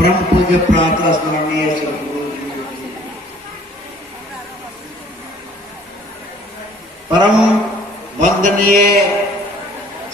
परम पूज्य प्रातः स्मरणीय सदगुरु जी परम वंदनीय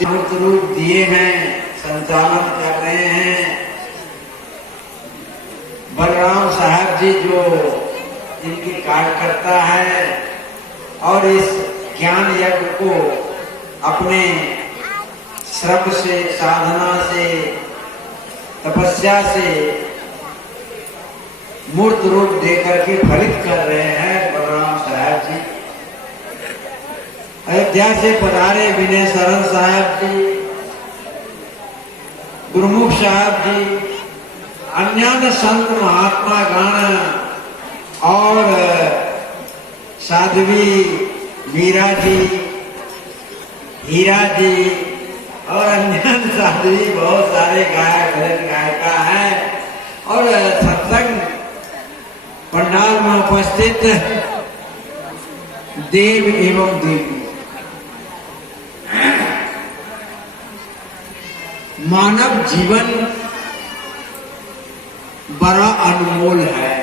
मूर्त रूप दिए हैं, संचालन कर रहे हैं। बलराम साहब जी जो इनकी कार्यकर्ता है और इस ज्ञान यज्ञ को अपने श्रम से, साधना से, तपस्या से मूर्त रूप देकर के फलित कर रहे हैं बलराम साहब जी। अयोध्या से पधारे विनय शरण साहब जी, गुरुमुख साहब जी, अन्य संत महात्मा गण और साध्वी मीरा जी, हीरा जी और अन्य साध्वी बहुत सारे गायक गायिका हैं और सत्संग पंडाल में उपस्थित देव एवं देवी। मानव जीवन बड़ा अनमोल है।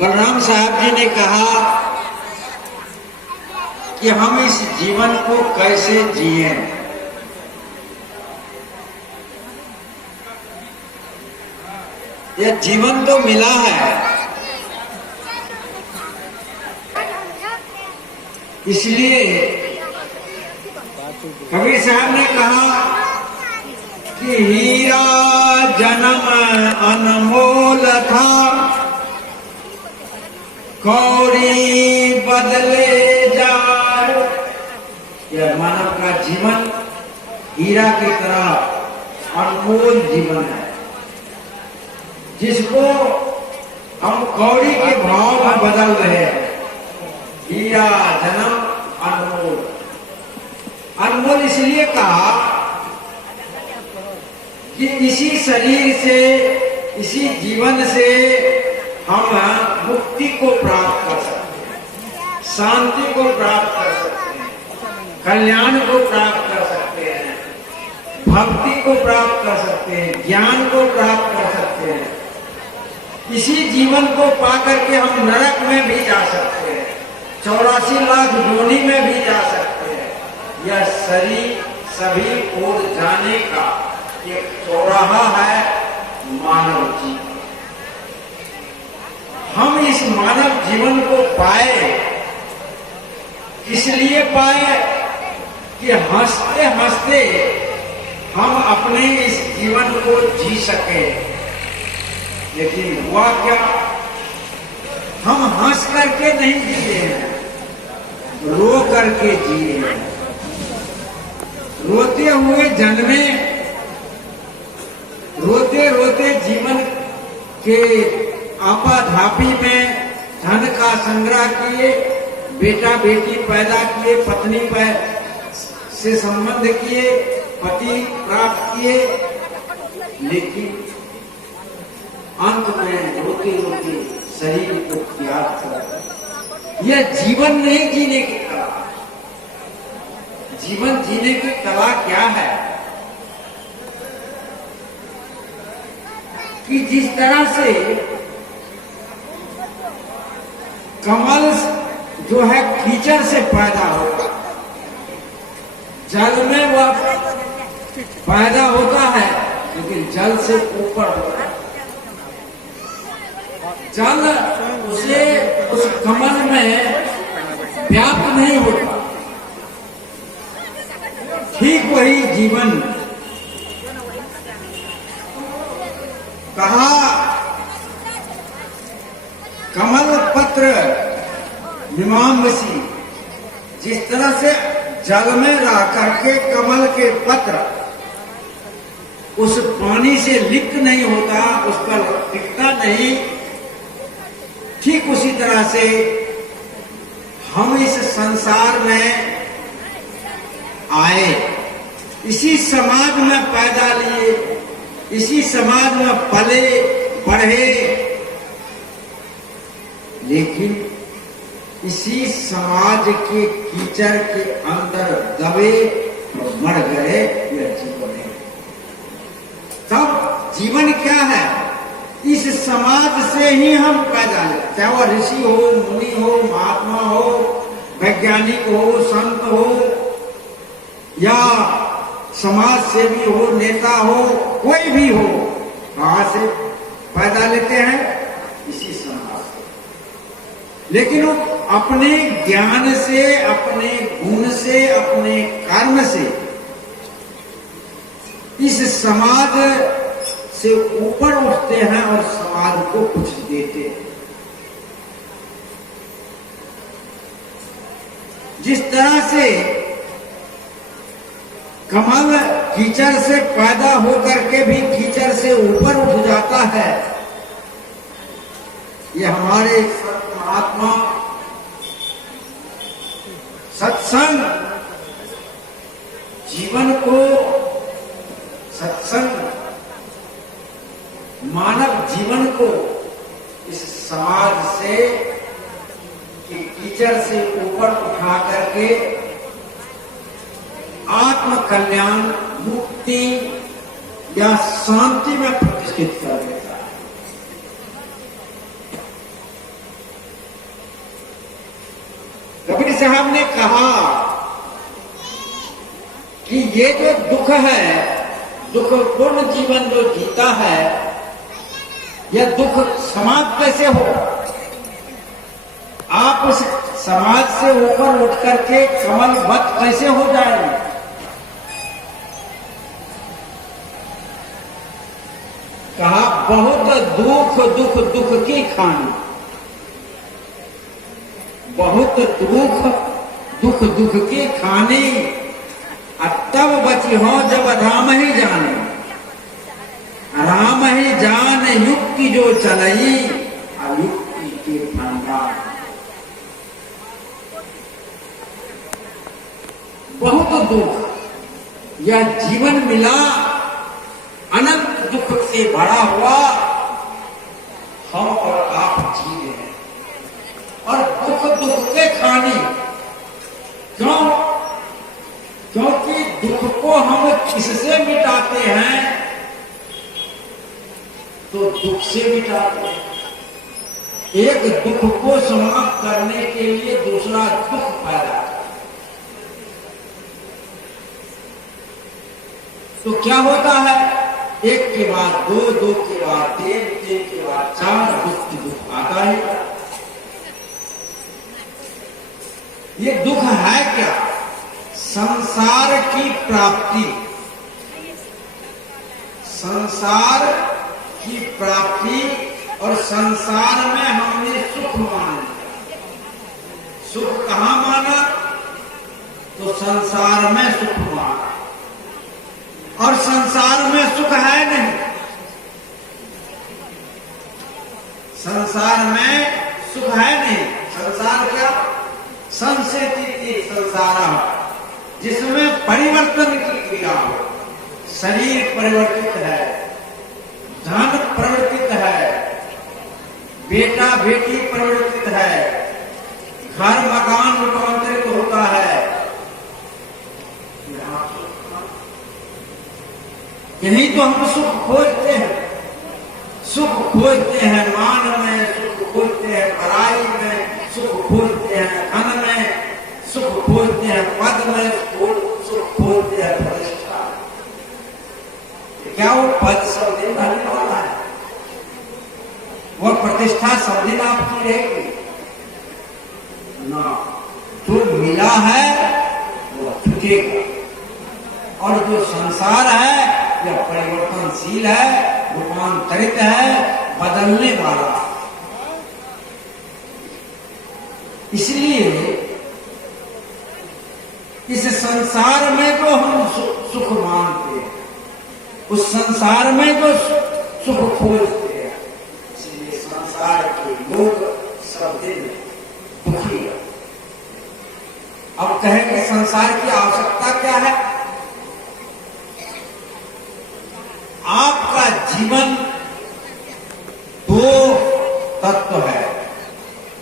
बलराम साहब जी ने कहा कि हम इस जीवन को कैसे जिए। यह जीवन तो मिला है, इसलिए कबीर साहब ने कहा कि हीरा जन्म अनमोल था, कौड़ी बदले जाए। यह मानव का जीवन हीरा की तरह अनमोल जीवन है, जिसको हम कौड़ी के भाव में बदल रहे हैं। हीरा जन्म अनमोल, अनमोल इसलिए कहा कि इसी शरीर से, इसी जीवन से हम मुक्ति को प्राप्त कर सकते हैं, शांति को प्राप्त कर सकते हैं, कल्याण को प्राप्त कर सकते हैं, भक्ति को प्राप्त कर सकते हैं, ज्ञान को प्राप्त कर सकते हैं। इसी जीवन को पाकर के हम नरक में भी जा सकते हैं, 84 लाख योनि में भी जा सकते हैं। यह शरीर सभी ओर जाने का एक चौराहा है, मानव जीवन। हम इस मानव जीवन को पाए, इसलिए पाए कि हंसते हंसते हम अपने इस जीवन को जी सके। लेकिन हुआ क्या, हम हंस करके नहीं जिए हैं, रो करके जिए हैं। रोते हुए जन्मे, रोते रोते जीवन के आपाधापी में धन का संग्रह किए, बेटा बेटी पैदा किए, पत्नी से संबंध किए, पति प्राप्त किए, लेकिन अंत में रोते रोते शरीर को त्याग कर। यह जीवन नहीं जीने की कला। जीवन जीने की कला क्या है कि जिस तरह से कमल जो है कीचड़ से पैदा होता, जल में वह पैदा होता है लेकिन जल से ऊपर होता है। जल उसे उस कमल में व्याप्त नहीं होता। ठीक वही जीवन कहा, कमल पत्र मीमांसी, जिस तरह से जल में रह करके कमल के पत्र उस पानी से लिप्त नहीं होता, उस पर टिकता नहीं, ठीक उसी तरह से हम इस संसार में आए, इसी समाज में पैदा लिए, इसी समाज में पले बढ़े, लेकिन इसी समाज के कीचड़ के अंदर दबे और मर गए। यह जीवन जीवन क्या है, इस समाज से ही हम पैदा हुए, चाहे वो ऋषि हो, मुनि हो, महात्मा हो, वैज्ञानिक हो, संत हो, या समाज सेवी हो, नेता हो, कोई भी हो, कहां से पैदा लेते हैं, इसी समाज से। लेकिन वो अपने ज्ञान से, अपने गुण से, अपने कर्म से इस समाज से ऊपर उठते हैं और समाज को कुछ देते हैं। जिस तरह से कमल कीचड़ से पैदा होकर के भी कीचड़ से ऊपर उठ जाता है, ये हमारे संत महात्मा सत्संग जीवन को, सत्संग मानव जीवन को इस समाज से, कीचड़ से ऊपर उठा करके आत्म कल्याण, मुक्ति या शांति में प्रतिष्ठित कर देता है। कबीर साहब ने कहा कि ये जो दुख है, दुख पूर्ण जीवन जो जीता है, यह दुख समाप्त कैसे हो? आप उस समाज से ऊपर उठ करके कमलवत कैसे हो जाएंगे? कहा बहुत दुख दुख दुख की खानी, बहुत दुख दुख दुख की खानी, तब बची हो जब राम ही जाने, राम ही जान युक्ति जो चलई, अयुक्ति के भंडार। बहुत दुख, यह जीवन मिला अनंत दुख से भरा हुआ, हम और आप जी रहे हैं, और दुख दुख के खानी। क्यों? क्योंकि दुख को हम किससे मिटाते हैं? तो दुख से मिटाते हैं। एक दुख को समाप्त करने के लिए दूसरा दुख पैदा, तो क्या होता है? एक के बाद दो, दो के बाद तीन, तीन के बाद चार, दुख दुख आता है। ये दुख है क्या? संसार की प्राप्ति, संसार की प्राप्ति, और संसार में हमने सुख माना। सुख कहां माना? तो संसार में सुख माना, और संसार में सुख है नहीं। संसार में सुख है नहीं। संसार क्या? संस्थिति संसार, जिसमें परिवर्तन की क्रिया हो। शरीर परिवर्तित है, धन परिवर्तित है, बेटा बेटी परिवर्तित है, घर मकान रूपांतरित होता है। यही तो हम सुख खोजते हैं। सुख खोजते हैं मान में, सुख खोजते हैं पढ़ाई में, सुख खोजते हैं धन में, सुख खोजते हैं पद में, सुख खोजते हैं प्रतिष्ठा। क्या वो पद सब दिन रहने वाला है? वो प्रतिष्ठा सब दिन आपकी रहेगी ना। जो मिला है वो छूटेगा, और जो संसार है यह परिवर्तनशील है, रूपांतरित है, बदलने वाला। इसलिए इस संसार में जो हम सुख मानते हैं, उस संसार में जो सुख खोजते हैं, इसलिए संसार के लोग सब दिन दुखी है। अब कहेंगे संसार की आवश्यकता क्या है? आपका जीवन दो तत्व है,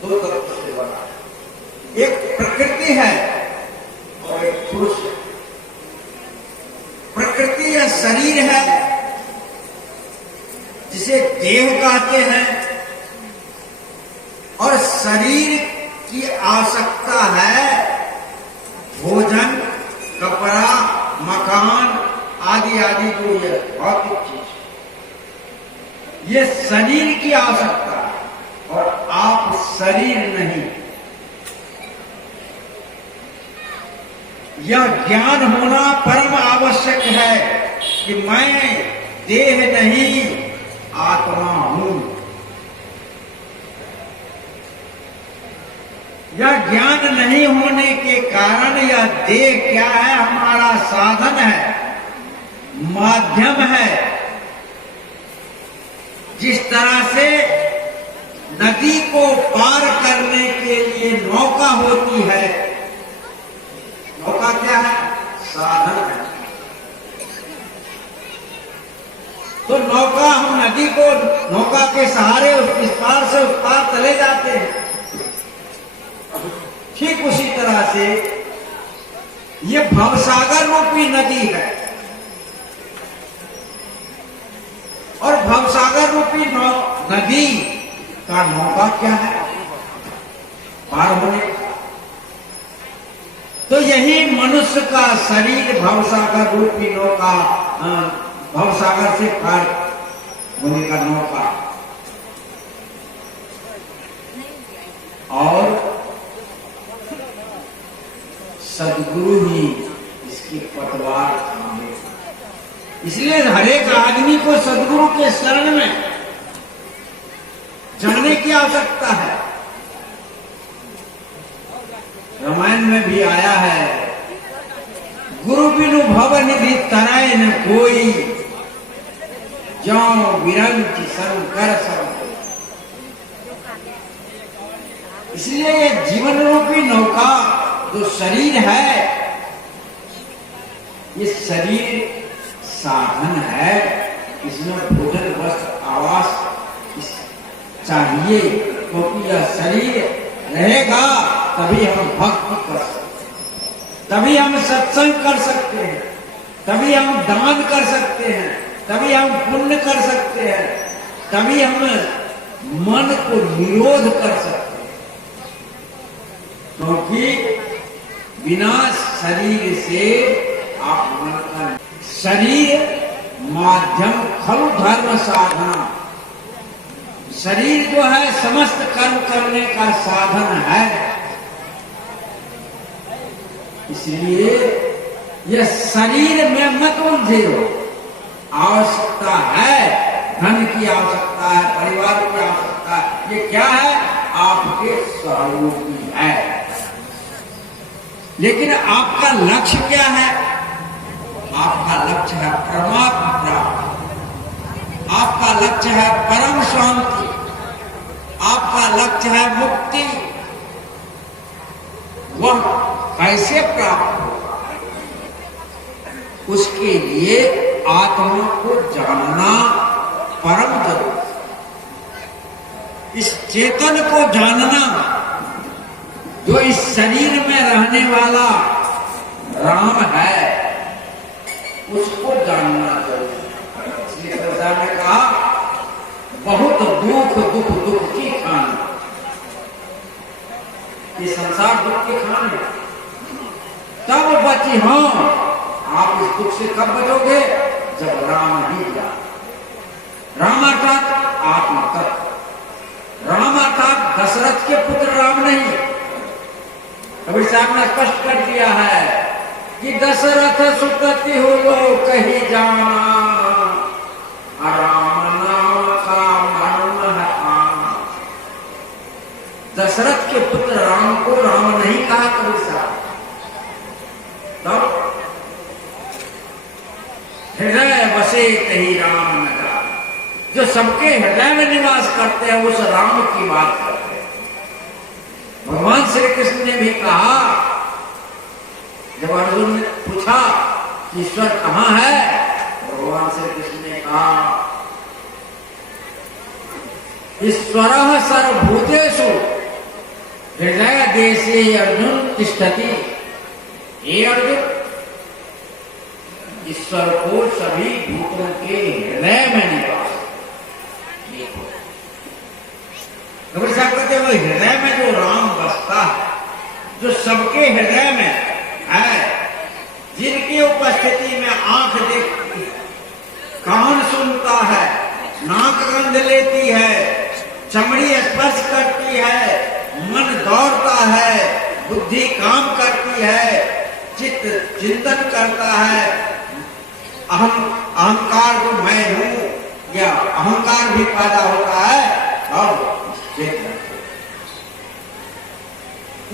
दो तत्व से बना है। एक प्रकृति है और एक पुरुष है। प्रकृति या शरीर है जिसे देह कहते हैं, और शरीर की आवश्यकता है भोजन, कपड़ा, मकान आदि आदि जो ये भौतिक चीज, ये शरीर की आवश्यकता है और आप शरीर नहीं। यह ज्ञान होना परम आवश्यक है कि मैं देह नहीं आत्मा हूं। यह ज्ञान नहीं होने के कारण यह देह क्या है, हमारा साधन है, माध्यम है। जिस तरह से नदी को पार करने के लिए नौका होती है, नौका क्या है, साधन है। तो नौका, हम नदी को नौका के सहारे इस पार से उस पार चले जाते हैं। ठीक उसी तरह से ये भवसागर रूपी नदी है, और भवसागर रूपी नदी का नौका क्या है, पार होने का। तो यही मनुष्य का शरीर भवसागर रूपी नौका, भवसागर से पार होने का नौका। और सदगुरु ही इसकी पतवार थामे। इसलिए हरेक आदमी को सदगुरु के शरण में जाने की आवश्यकता है। रामायण में भी आया है, गुरु बिनु भव निधि तराय न कोई, ज्यों विरंच शंकर सब। इसलिए ये जीवन रूपी नौका जो शरीर है, ये शरीर साधन है। इसमें भोजन, वस्त्र, आवास चाहिए, क्योंकि यह शरीर रहेगा तभी हम भक्ति कर सकते हैं, तभी हम सत्संग कर सकते हैं, तभी हम दान कर सकते हैं, तभी हम पुण्य कर सकते हैं, तभी हम मन को निरोध कर सकते हैं। क्योंकि बिना शरीर से आप मन का, शरीर माध्यम खलु धर्म साधना। शरीर जो है समस्त कर्म करने का साधन है। इसलिए यह शरीर में मत उलझे हो। आवश्यकता है, धन की आवश्यकता है, परिवार की आवश्यकता है, ये क्या है, आपके सहयोगी है। लेकिन आपका लक्ष्य क्या है? आपका लक्ष्य है परमात्मा प्राप्ति, आपका लक्ष्य है परम शांति, आपका लक्ष्य है मुक्ति। वह कैसे प्राप्त होगा? उसके लिए आत्मा को जानना परम जरूरी। इस चेतन को जानना, जो इस शरीर में रहने वाला राम है, उसको जानना जरूरी। इसलिए सरदार ने कहा, बहुत दुख दुख दुख की खान। ये संसार दुख की खान है। तब बची हो आप इस दुख से कब बचोगे? जब राम ही जाए। राम अर्थात आत्मा तत्व। राम अर्थात दशरथ के पुत्र राम नहीं। कबीर साहब ने स्पष्ट कर दिया है कि दशरथ सुकृति हो लो कही जाना, राम नाम का मर्म है आना। दशरथ के पुत्र राम को राम नहीं कहा कबीर साहब। तब हृदय बसे कही राम न जाए। जो सबके हृदय में निवास करते हैं उस राम की बात करते हैं। भगवान श्री कृष्ण ने भी कहा, जब अर्जुन ने पूछा कि ईश्वर कहाँ है, भगवान श्री कृष्ण ने कहा, ईश्वरः सर्वभूतेषु हृदय देशे अर्जुन तिष्ठति। हे अर्जुन, ईश्वर को सभी भूतों के हृदय में निवास। हृदय में जो राम बसता है, जो सबके हृदय में है, जिनकी उपस्थिति में आंख देखती है, कान सुनता है, नाक गंध लेती है, चमड़ी स्पर्श करती है, मन दौड़ता है, बुद्धि काम करती है, चित्त चिंतन करता है, अहंकार जो मैं हूं या अहंकार भी पैदा होता है, और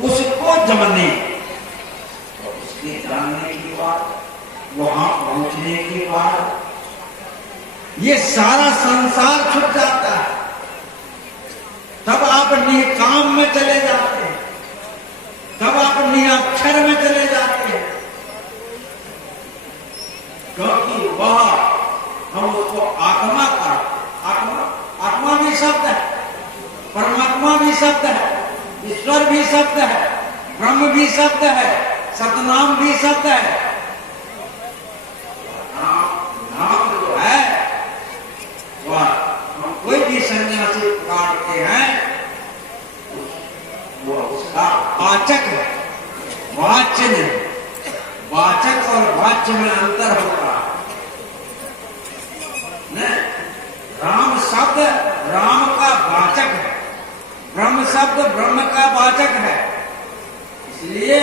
उसको जमने, उसके जानने की बात, वहां पहुंचने की बात, ये सारा संसार छूट जाता है। तब आप निकाम में चले जाते हैं, तब आप निरक्षर में चले जाते हैं, क्योंकि वह हम उसको आत्मा का, आत्मा भी शब्द है, परमात्मा भी शब्द है, ईश्वर भी शब्द है, ब्रह्म भी शब्द है, सतनाम भी शब्द है। नाम जो है वह हम कोई भी संज्ञा से काटते हैं, वो उसका वाचक है, वाच्य नहीं। वाचक और वाच्य में अंतर होता है। राम शब्द राम का वाचक है, ब्रह्म शब्द ब्रह्म का वाचक है, इसलिए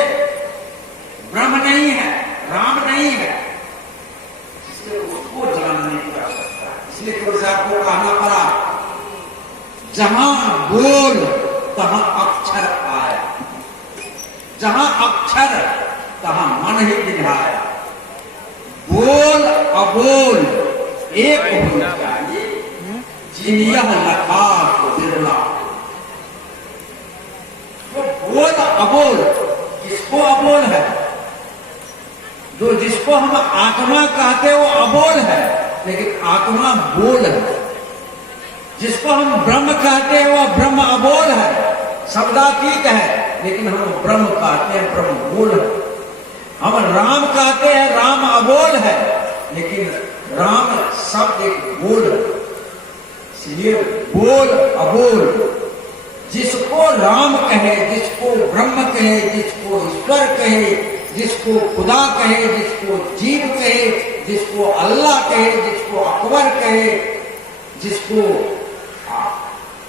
ब्रह्म नहीं है, राम नहीं है, इसलिए उसको जानने की आवश्यकता है। इसलिए तुलसी आपको कहना पड़ा, जहां बोल तहां अक्षर आया, जहां अक्षर तहां मन ही दिखाया। बोल अबोल एक होना चाहिए, जिनियह लखा को बिरला। वो बोल अबोल, किसको अबोल है? जो जिसको हम आत्मा कहते वो अबोल है, लेकिन आत्मा बोल है। जिसको हम ब्रह्म कहते हैं वह ब्रह्म अबोल है, शब्दातीत है, लेकिन हम ब्रह्म कहते हैं ब्रह्म बोल है। हम राम कहते हैं राम अबोल है, लेकिन राम शब्द एक बोल है। इसलिए बोल अबोल, जिसको राम कहे, जिसको ब्रह्म कहे, जिसको ईश्वर कहे, जिसको खुदा कहे, जिसको जीव कहे, जिसको अल्लाह कहे, जिसको अकबर कहे, जिसको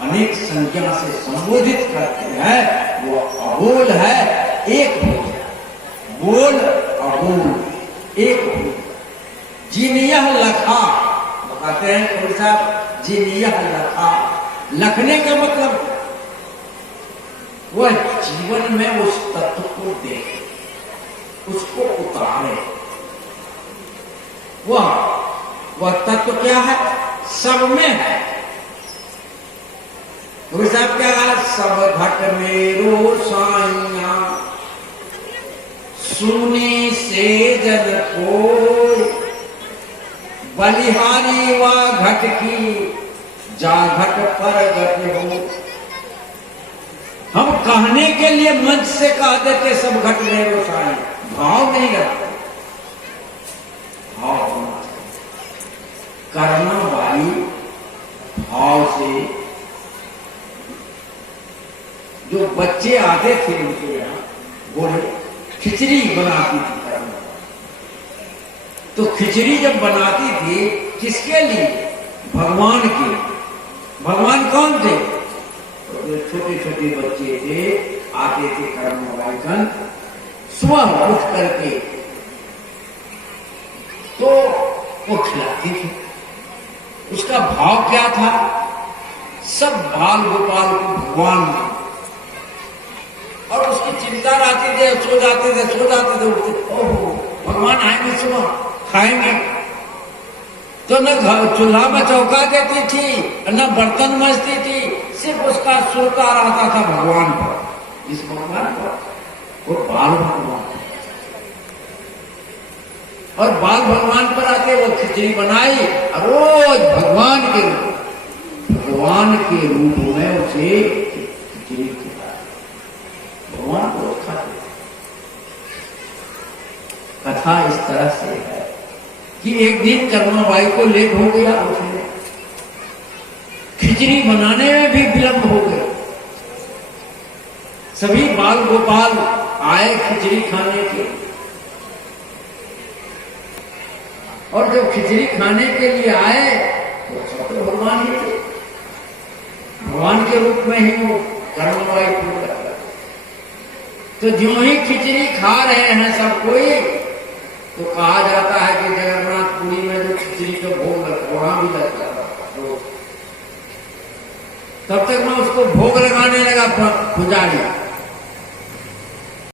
अनेक संज्ञा से संबोधित करते हैं, वो अबोल है, एक हो गया। बोल अबोल एक हो। जिनियह लखा, कहते हैं थोड़ी साहब, जिनियह लखा, लखने का मतलब वह जीवन में उस तत्व को देखे, उसको उतारे। वह तत्व क्या है? सब में है। तो साहब क्या कहा? सब घट मेरो साइया, सुनी से जन को, बलिहारी व घट की, जा घट पर घट हो। हम कहने के लिए मंच से कह देते सब घट मेरो साइया, भाव नहीं रखते। भाव होना चाहिए, करना वाली भाव से। जो बच्चे आते थे उनके यहाँ, बोले खिचड़ी बनाती थी करना। तो खिचड़ी जब बनाती थी किसके लिए? भगवान के। भगवान कौन थे? तो छोटे छोटे बच्चे थे, आते थे कर्म वाइकन, सुबह उठ करके तो वो खिलाती थी। उसका भाव क्या था? सब बाल गोपाल को भगवान में, और उसकी चिंता रहती थी, सो जाते थे, उठते, ओहो भगवान आएंगे, सुबह खाएंगे। तो न चूल्हा में चौका देती थी, न बर्तन मजती थी, सिर्फ उसका सोता रहता था भगवान पर। इस भगवान पर वो बाल भगवान, और बाल भगवान पर आते वो खिचड़ी बनाई, और रोज भगवान के रूप में उसे खिचड़ी खिलाई। भगवान को खाते। कथा इस तरह से है कि एक दिन कर्माबाई को लेट हो गया, उसने खिचड़ी बनाने में भी विलंब हो गया। सभी बाल गोपाल आए खिचड़ी खाने के, और जब खिचड़ी खाने के लिए आए तो भगवान ही थे, भगवान के रूप में ही वो कर्मवाई पूर्ण करता। तो ज्यों ही खिचड़ी खा रहे हैं सब कोई, तो कहा जाता है कि जगन्नाथपुरी में जो खिचड़ी का भोग लगता वहां भी लगता था, तो तब तक मैं उसको भोग